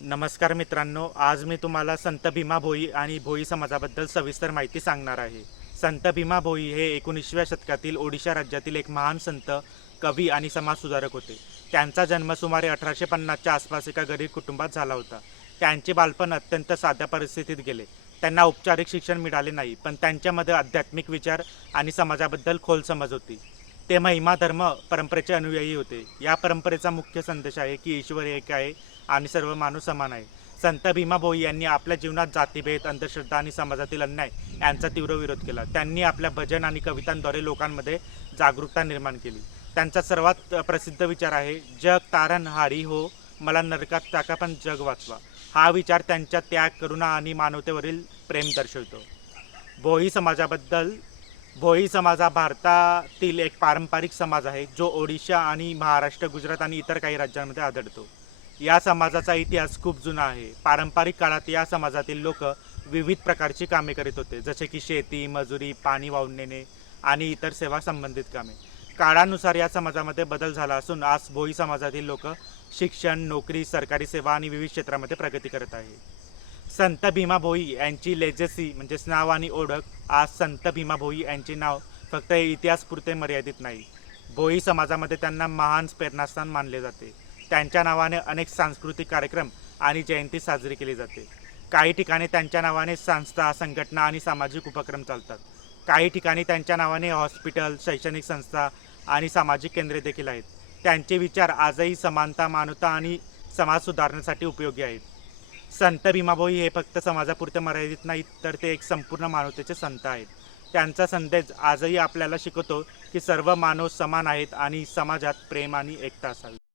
नमस्कार मित्रांनो, आज मी तुम्हाला संत भीमा भोई आणि भोई समाजाबद्दल सविस्तर माहिती सांगणार आहे. संत भीमा भोई हे 19व्या शतकातील ओडिशा राज्यातील एक महान संत, कवी आणि समाजसुधारक होते. त्यांचा जन्म सुमारे 1850च्या आसपास एका गरीब कुटुंबात झाला होता. त्यांचे बालपण अत्यंत साध्या परिस्थितीत गेले. त्यांना औपचारिक शिक्षण मिळाले नाही, पण त्यांच्यामध्ये आध्यात्मिक विचार आणि समाजाबद्दल खोल समज होती. ते महिमा धर्म परंपरेचे अनुयायी होते. या परंपरेचा मुख्य संदेश आहे की ईश्वर एक आहे आणि सर्व माणूस समान आहे. संत भीमा भोई यांनी आपल्या जीवनात जातीभेद, अंधश्रद्धा आणि समाजातील अन्याय यांचा तीव्र विरोध केला. त्यांनी आपल्या भजन आणि कवितांद्वारे लोकांमध्ये जागरूकता निर्माण केली. त्यांचा सर्वात प्रसिद्ध विचार आहे, जग तारण हारी हो, मला नरकात टाका पण जग वाचवा. हा विचार त्यांच्या त्याग, करुणा आणि मानवतेवरील प्रेम दर्शवतो. भोई समाजाबद्दल भोई समाज हा भारतातील एक पारंपरिक समाज आहे, जो ओडिशा आणि महाराष्ट्र, गुजरात आणि इतर काही राज्यांमध्ये आढळतो. या समाजाचा इतिहास खूप जुना आहे. पारंपरिक काळात या समाजातील लोक विविध प्रकारची कामे करीत होते, जसे की शेती, मजुरी, पाणी वाहून नेणे आणि इतर सेवा संबंधित कामे. काळानुसार या समाजामध्ये बदल झाला असून आज भोई समाजातील लोक शिक्षण, नोकरी, सरकारी सेवा आणि विविध क्षेत्रामध्ये प्रगती करत आहे. संत भीमा भोई यांची लेजेसी म्हणजेच नाव आणि ओळख. आज संत भीमा भोई यांचे नाव फक्त इतिहासपुरते मर्यादित नाही. भोई समाजामध्ये त्यांना महान प्रेरणास्थान मानले जाते. त्यांच्या नावाने अनेक सांस्कृतिक कार्यक्रम आणि जयंती साजरी केली जाते. काही ठिकाणी त्यांच्या नावाने संस्था, संघटना आणि सामाजिक उपक्रम चालतात. काही ठिकाणी त्यांच्या नावाने हॉस्पिटल, शैक्षणिक संस्था आणि सामाजिक केंद्रे देखील आहेत. त्यांचे विचार आजही समानता, मानवता आणि समाज सुधारण्यासाठी उपयोगी आहेत. संत भीमाभोई हे फक्त समाजापुरते मर्यादित नाहीत, तर ते एक संपूर्ण मानवतेचे संत आहेत. त्यांचा संदेश आजही आपल्याला शिकवतो की सर्व मानव समान आहेत आणि समाजात प्रेम आणि एकता असावी.